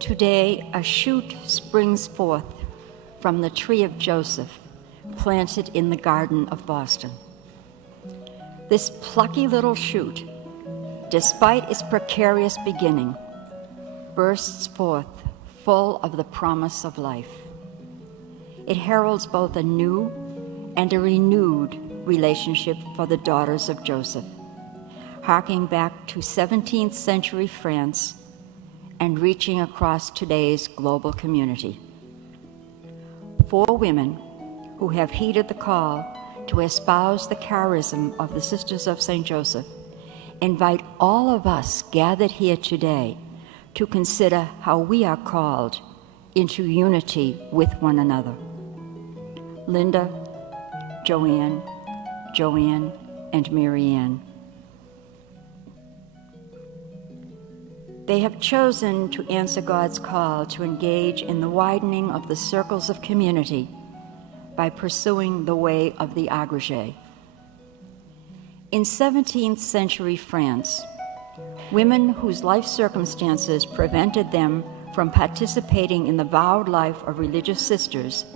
Today, a shoot springs forth from the tree of Joseph, planted in the Garden of Boston. This plucky little shoot, despite its precarious beginning, bursts forth full of the promise of life. It heralds both a new and a renewed relationship for the daughters of Joseph, harking back to 17th century France and reaching across today's global community. 4 women who have heeded the call to espouse the charism of the Sisters of St. Joseph invite all of us gathered here today to consider how we are called into unity with one another. Linda, Joanne, and Marianne. They have chosen to answer God's call to engage in the widening of the circles of community by pursuing the way of the Agrégées. In 17th century France, women whose life circumstances prevented them from participating in the vowed life of religious sisters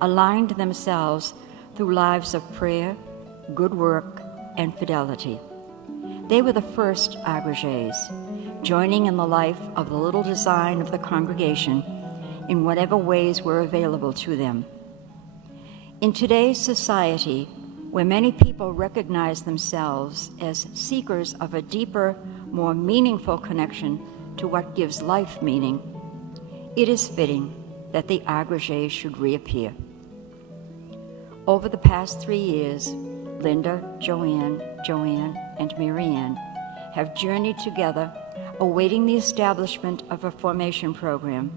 aligned themselves through lives of prayer, good work, and fidelity. They were the first Agrégées, joining in the life of the little design of the congregation in whatever ways were available to them. In today's society, where many people recognize themselves as seekers of a deeper, more meaningful connection to what gives life meaning, it is fitting that the Agrégées should reappear. Over the past 3 years, Linda, Joanne, and Marianne have journeyed together, awaiting the establishment of a formation program,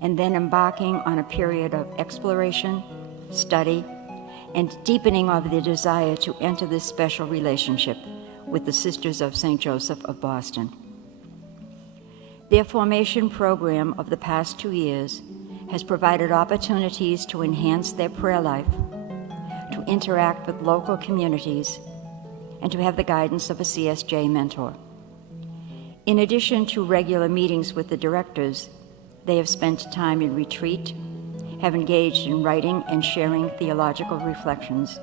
and then embarking on a period of exploration, study, and deepening of their desire to enter this special relationship with the Sisters of St. Joseph of Boston. Their formation program of the past 2 years has provided opportunities to enhance their prayer life, to interact with local communities, and to have the guidance of a CSJ mentor. In addition to regular meetings with the directors, they have spent time in retreat, have engaged in writing and sharing theological reflections,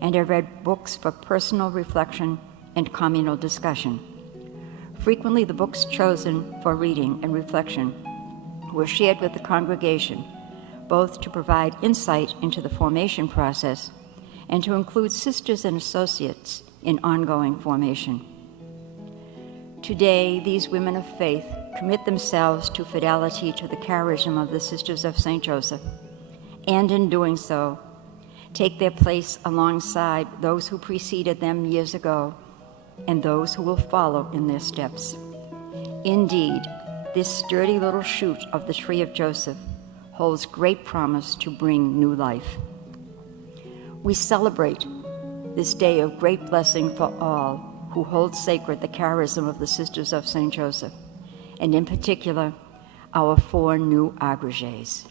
and have read books for personal reflection and communal discussion. Frequently, the books chosen for reading and reflection were shared with the congregation, both to provide insight into the formation process and to include sisters and associates in ongoing formation. Today, these women of faith commit themselves to fidelity to the charism of the Sisters of St. Joseph, and in doing so, take their place alongside those who preceded them years ago and those who will follow in their steps. Indeed, this sturdy little shoot of the tree of Joseph holds great promise to bring new life. We celebrate this day of great blessing for all who hold sacred the charism of the Sisters of St. Joseph, and in particular, our 4 new Agrégées.